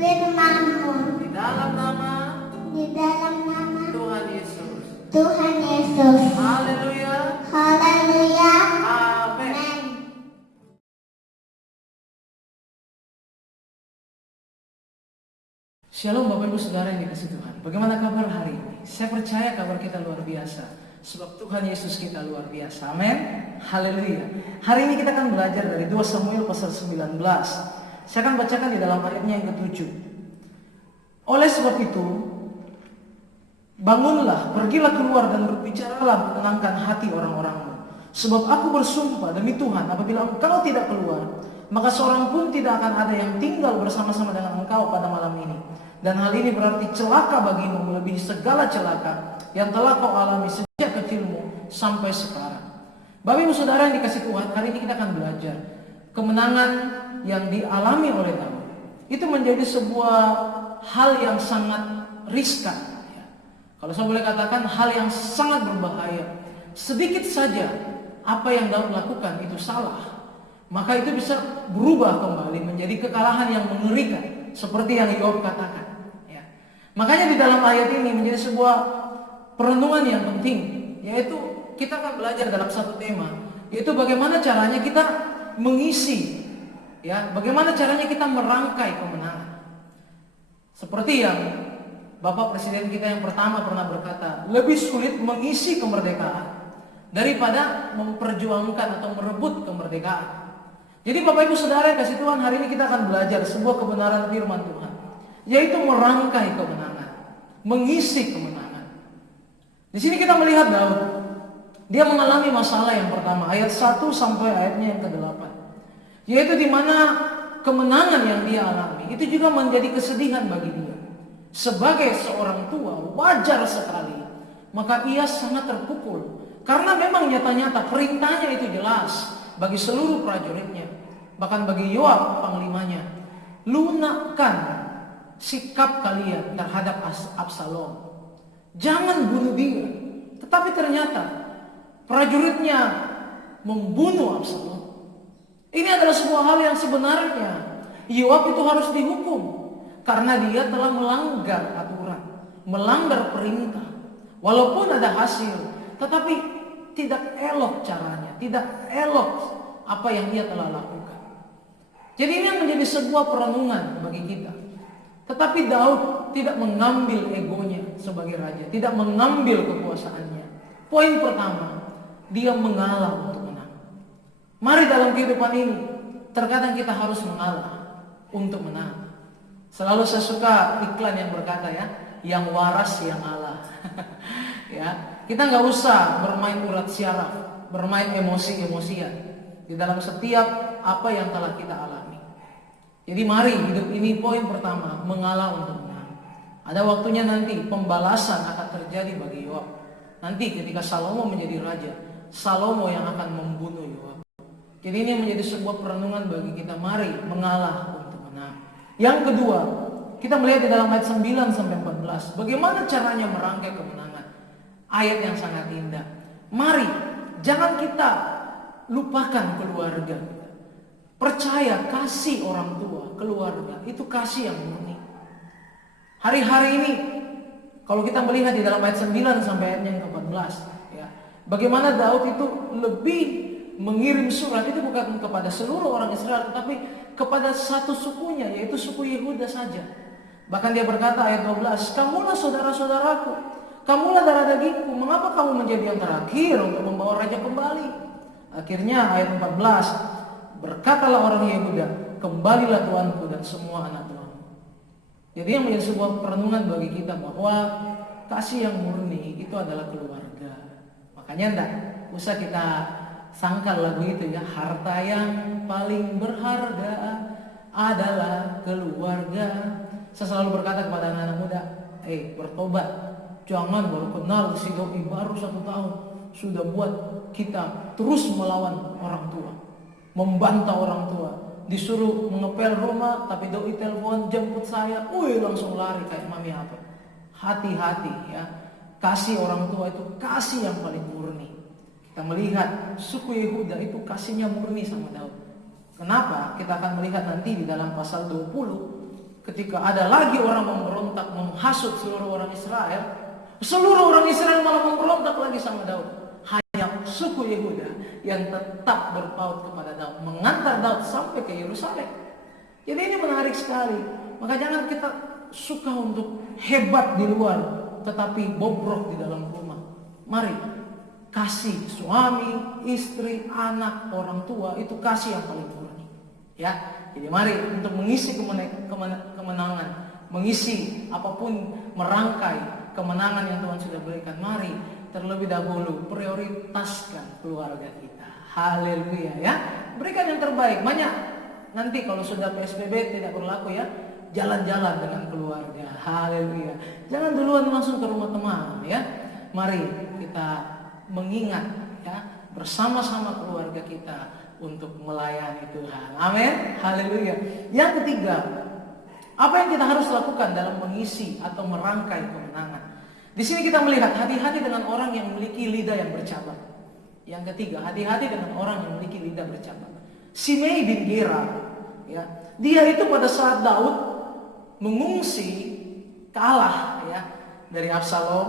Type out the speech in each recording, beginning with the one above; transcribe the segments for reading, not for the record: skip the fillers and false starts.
firman-Mu di dalam nama Tuhan Yesus. Tuhan Yesus. Haleluya. Haleluya. Amin. Amin. Shalom Bapak Ibu Saudara yang dikasihi Tuhan. Bagaimana kabar hari ini? Saya percaya kabar kita luar biasa. Sebab Tuhan Yesus kita luar biasa. Amin. Haleluya. Hari ini kita akan belajar dari 2 Samuel pasal 19. Saya akan bacakan di dalam ayatnya yang ke-7. Oleh sebab itu, bangunlah, pergilah keluar dan berbicaralah menenangkan hati orang-orangmu. Sebab aku bersumpah demi Tuhan, apabila engkau tidak keluar, maka seorang pun tidak akan ada yang tinggal bersama-sama dengan engkau pada malam ini. Dan hal ini berarti celaka bagimu melebihi segala celaka yang telah kau alami sejak kecilmu sampai sekarang. Bapak Ibu Saudara yang dikasih Tuhan, hari ini kita akan belajar kemenangan yang dialami oleh Daud. Itu menjadi sebuah hal yang sangat riskan. Kalau saya boleh katakan, hal yang sangat berbahaya. Sedikit saja apa yang Daud lakukan itu salah, maka itu bisa berubah kembali menjadi kekalahan yang mengerikan, seperti yang Yoab katakan. Makanya di dalam ayat ini menjadi sebuah perenungan yang penting, yaitu kita akan belajar dalam satu tema, yaitu bagaimana caranya kita mengisi, bagaimana caranya kita merangkai kemenangan. Seperti yang Bapak Presiden kita yang pertama pernah berkata, lebih sulit mengisi kemerdekaan daripada memperjuangkan atau merebut kemerdekaan. Jadi Bapak Ibu Saudara yang kasih Tuhan, hari ini kita akan belajar sebuah kebenaran firman Tuhan, yaitu merangkai kemenangan, mengisi kemenangan. Di sini kita melihat Daud, dia mengalami masalah yang pertama, ayat 1 sampai ayatnya yang ke-8, yaitu di mana kemenangan yang dia alami itu juga menjadi kesedihan bagi dia. Sebagai seorang tua, wajar sekali, maka ia sangat terpukul, karena memang nyata-nyata perintahnya itu jelas bagi seluruh prajuritnya, bahkan bagi Yoab panglimanya, lunakkan sikap kalian terhadap Absalom, jangan bunuh dia. Tetapi ternyata prajuritnya membunuh Absalom. Ini adalah sebuah hal yang sebenarnya Yoab itu harus dihukum, karena dia telah melanggar aturan, melanggar perintah. Walaupun ada hasil, tetapi tidak elok caranya, tidak elok apa yang dia telah lakukan. Jadi ini yang menjadi sebuah perenungan bagi kita. Tetapi Daud tidak mengambil egonya sebagai raja, tidak mengambil kekuasaannya. Poin pertama, dia mengalah untuk menang. Mari dalam kehidupan ini, terkadang kita harus mengalah untuk menang. Selalu saya suka iklan yang berkata yang waras yang ngalah. Kita nggak usah bermain urat syaraf, bermain emosi-emosian di dalam setiap apa yang telah kita alami. Jadi mari hidup ini, poin pertama, mengalah untuk menang. Ada waktunya nanti pembalasan akan terjadi bagi Yoab. Nanti ketika Salomo menjadi raja, Salomo yang akan membunuh Yoab. Jadi ini menjadi sebuah perenungan bagi kita. Mari mengalah untuk menang. Yang kedua, kita melihat di dalam ayat 9 sampai 14, bagaimana caranya merangkai kemenangan. Ayat yang sangat indah. Mari, jangan kita lupakan keluarga kita. Percaya kasih orang tua, keluarga, itu kasih yang murni. Hari-hari ini, kalau kita melihat di dalam ayat 9 sampai ayat yang ke-14, bagaimana Daud itu lebih mengirim surat itu bukan kepada seluruh orang Israel, tetapi kepada satu sukunya, yaitu suku Yehuda saja. Bahkan dia berkata ayat 12, kamulah saudara-saudaraku, kamulah darah dagingku, mengapa kamu menjadi yang terakhir untuk membawa raja kembali? Akhirnya ayat 14, berkatalah orang Yehuda, kembalilah tuanku dan semua anak tuanku. Jadi yang menjadi sebuah perenungan bagi kita bahwa kasih yang murni itu adalah keluarga. Makanya enggak usah kita sangkal lagu itu harta yang paling berharga adalah keluarga. Saya selalu berkata kepada anak-anak muda, bertobat. Jangan baru kenal si doi baru 1 tahun sudah buat kita terus melawan orang tua, membantah orang tua. Disuruh mengepel rumah, tapi doi telepon jemput saya, langsung lari kayak mami apa. Hati-hati kasih orang tua itu kasih yang paling murni. Kita melihat suku Yehuda itu kasihnya murni sama Daud. Kenapa? Kita akan melihat nanti di dalam pasal 20. ketika ada lagi orang memberontak menghasut seluruh orang Israel malah memberontak lagi sama Daud. Hanya suku Yehuda yang tetap berpaut kepada Daud, mengantar Daud sampai ke Yerusalem. Jadi ini menarik sekali. Maka jangan kita suka untuk hebat di luar, tetapi bobrok di dalam rumah. Mari kasih suami, istri, anak, orang tua, itu kasih yang paling murni. Ya, jadi mari untuk mengisi kemenangan, mengisi apapun, merangkai kemenangan yang Tuhan sudah berikan. Mari terlebih dahulu prioritaskan keluarga kita. Haleluya ya. Berikan yang terbaik. Banyak nanti kalau sudah PSBB tidak berlaku ya, jalan-jalan dengan keluarga. Haleluya. Jangan duluan langsung ke rumah teman ya. Mari kita mengingat ya, bersama-sama keluarga kita untuk melayani Tuhan. Amin. Haleluya. Yang ketiga, apa yang kita harus lakukan dalam mengisi atau merangkai kemenangan? Di sini kita melihat hati-hati dengan orang yang memiliki lidah yang bercabang. Yang ketiga, hati-hati dengan orang yang memiliki lidah bercabang. Simei bin Gera, ya, dia itu pada saat Daud mengungsi kalah ya dari Absalom,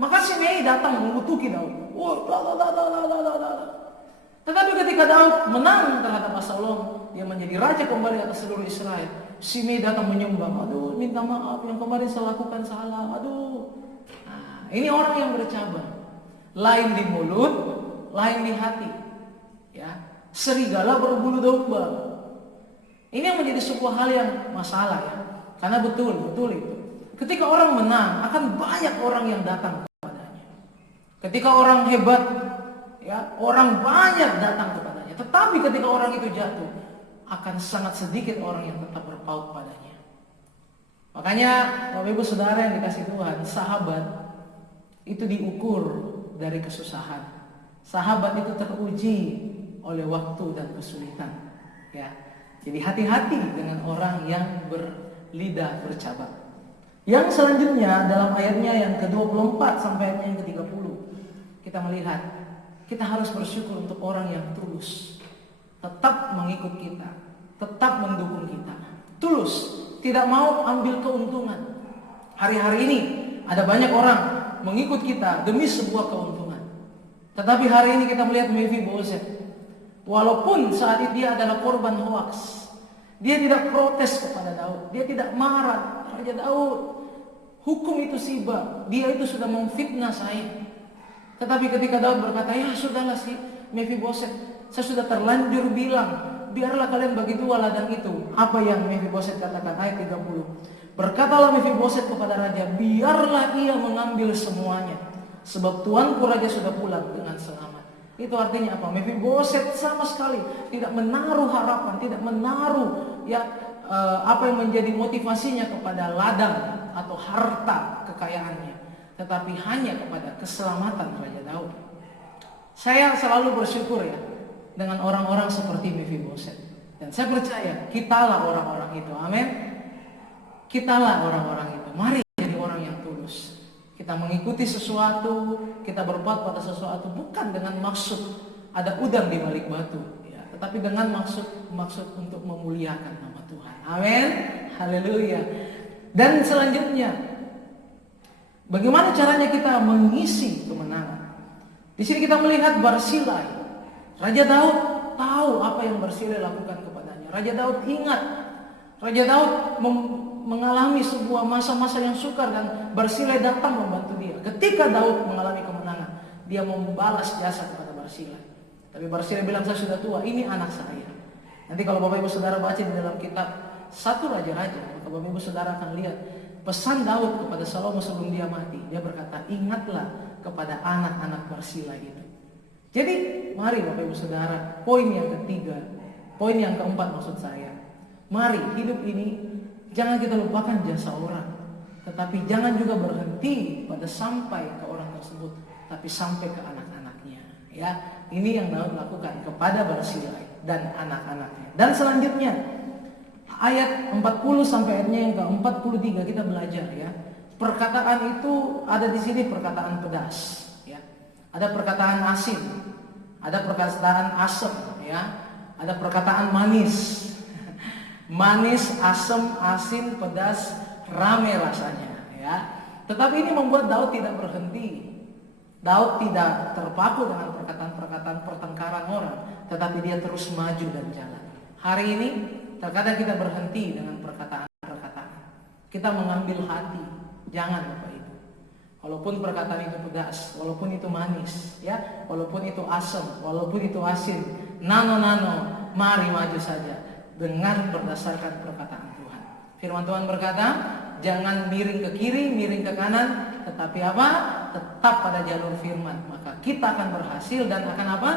maka Simei datang mengutuki Daud. Tetapi ketika Daud menang terhadap Absalom, dia menjadi raja kembali atas seluruh Israel. Simei datang menyumbang, aduh minta maaf yang kemarin saya lakukan salah, aduh. Nah, ini orang yang bercabang, lain di mulut, lain di hati. Ya, serigala berbulu domba. Ini yang menjadi sebuah hal yang masalah ya, karena betul itu. Ketika orang menang, akan banyak orang yang datang kepadanya. Ketika orang hebat, ya, orang banyak datang kepadanya. Tetapi ketika orang itu jatuh, akan sangat sedikit orang yang tetap berpaut padanya. Makanya Bapak Ibu Saudara yang dikasih Tuhan, sahabat itu diukur dari kesusahan. Sahabat itu teruji oleh waktu dan kesulitan. Ya, jadi hati-hati dengan orang yang berlidah bercabang. Yang selanjutnya dalam ayatnya yang ke-24 sampai ayatnya yang ke-30, kita melihat kita harus bersyukur untuk orang yang tulus, tetap mengikut kita, tetap mendukung kita, tulus, tidak mau ambil keuntungan. Hari-hari ini ada banyak orang mengikut kita demi sebuah keuntungan. Tetapi hari ini kita melihat Mephiboset, walaupun saat itu dia adalah korban hoaks, dia tidak protes kepada Daud, dia tidak marah, Raja Daud, hukum itu Siba, dia itu sudah memfitnah saya. Tetapi ketika Daud berkata, ya sudahlah sih Mephiboset, saya sudah terlanjur bilang, biarlah kalian bagi dua ladang itu. Apa yang Mephiboset katakan? Ayat 30. Berkatalah Mephiboset kepada raja, biarlah ia mengambil semuanya, sebab tuanku raja sudah pulang dengan selamat. Itu artinya apa? Mephiboset sama sekali tidak menaruh harapan, tidak menaruh ya apa yang menjadi motivasinya kepada ladang atau harta kekayaannya, tetapi hanya kepada keselamatan Raja Daud. Saya selalu bersyukur ya dengan orang-orang seperti Mephiboset, dan saya percaya kitalah orang-orang itu. Amin. Kitalah orang-orang itu. Mari jadi orang yang tulus. Kita mengikuti sesuatu, kita berbuat pada sesuatu bukan dengan maksud ada udang di balik batu, ya, tetapi dengan maksud untuk memuliakan nama Tuhan. Amin. Haleluya. Dan selanjutnya, bagaimana caranya kita mengisi kemenangan? Di sini kita melihat Barsilai. Raja Daud tahu apa yang Barsilai lakukan kepadanya. Raja Daud ingat. Raja Daud mengalami sebuah masa-masa yang sukar dan Barsilai datang membantu dia. Ketika Daud mengalami kemenangan, dia membalas jasa kepada Barsilai. Tapi Barsilai bilang, saya sudah tua, ini anak saya. Nanti kalau Bapak Ibu Saudara baca di dalam kitab 1 Raja-Raja, maka Bapak Ibu Saudara akan lihat pesan Daud kepada Salomo sebelum dia mati. Dia berkata, ingatlah kepada anak-anak Barsilai itu. Jadi mari Bapak Ibu Saudara, poin yang ketiga, poin yang keempat maksud saya, mari hidup ini jangan kita lupakan jasa orang, tetapi jangan juga berhenti pada sampai ke orang tersebut, tapi sampai ke anak-anaknya. Ya, ini yang Daud lakukan kepada Barsilai dan anak-anaknya. Dan selanjutnya ayat 40 sampai ayatnya yang ke-43 kita belajar ya. Perkataan itu ada di sini, perkataan pedas ya. Ada perkataan asin, ada perkataan asam ya. Ada perkataan manis. Manis, asam, asin, pedas, rame rasanya ya. Tetapi ini membuat Daud tidak berhenti. Daud tidak terpaku dengan perkataan-perkataan pertengkaran orang, tetapi dia terus maju dan jalan. Hari ini terkadang kita berhenti dengan perkataan-perkataan. Kita mengambil hati. Jangan Bapak Ibu. Walaupun perkataan itu pedas, walaupun itu manis, ya, walaupun itu asam, walaupun itu asin, nano-nano, mari maju saja dengan berdasarkan perkataan Tuhan. Firman Tuhan berkata, jangan miring ke kiri, miring ke kanan, tetapi apa? Tetap pada jalur firman. Maka kita akan berhasil dan akan apa?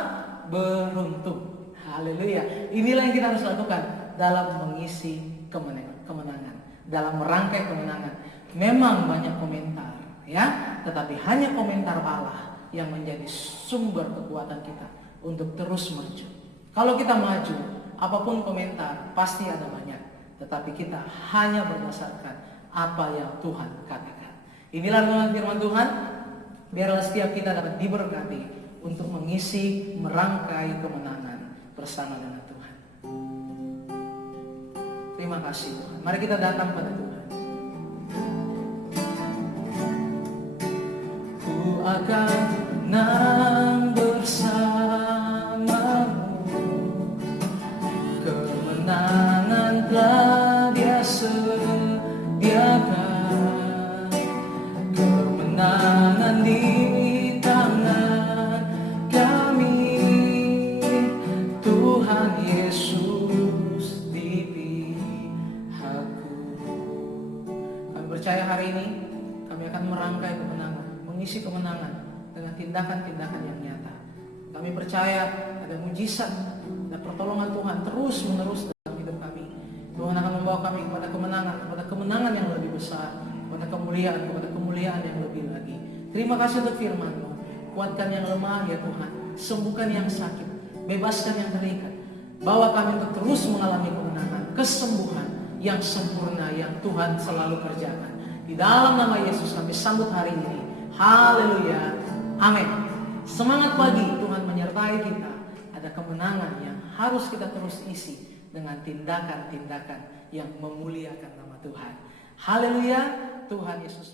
Beruntung. Haleluya. Inilah yang kita harus lakukan dalam mengisi kemenangan, dalam merangkai kemenangan. Memang banyak komentar, ya, tetapi hanya komentar Allah yang menjadi sumber kekuatan kita untuk terus maju. Kalau kita maju, apapun komentar pasti ada banyak, tetapi kita hanya berdasarkan apa yang Tuhan katakan. Inilah renungan firman Tuhan. Biarlah setiap kita dapat diberkati untuk mengisi merangkai kemenangan bersama dengan Tuhan. Terima kasih Tuhan. Mari kita datang pada Tuhan. Ku akan menang bersamamu, kemenangan telah Dia sediakan, kemenangan di tangan kami, Tuhan Yesus di pihakku. Kami percaya hari ini kami akan merangkai kemenangan, mengisi kemenangan dengan tindakan-tindakan yang nyata. Kami percaya ada mujizat, ada pertolongan Tuhan terus menerus dalam hidup kami. Tuhan akan membawa kami kepada kemenangan yang lebih besar, kepada kemuliaan yang lebih lagi. Terima kasih untuk firman-Mu. Kuatkan yang lemah ya Tuhan, sembuhkan yang sakit, bebaskan yang terikat. Bawa kami untuk terus mengalami kemenangan, kesembuhan yang sempurna yang Tuhan selalu kerjakan. Di dalam nama Yesus kami sambut hari ini. Haleluya. Amin. Semangat pagi, Tuhan menyertai kita. Ada kemenangan yang harus kita terus isi dengan tindakan-tindakan yang memuliakan nama Tuhan. Haleluya. Tuhan Yesus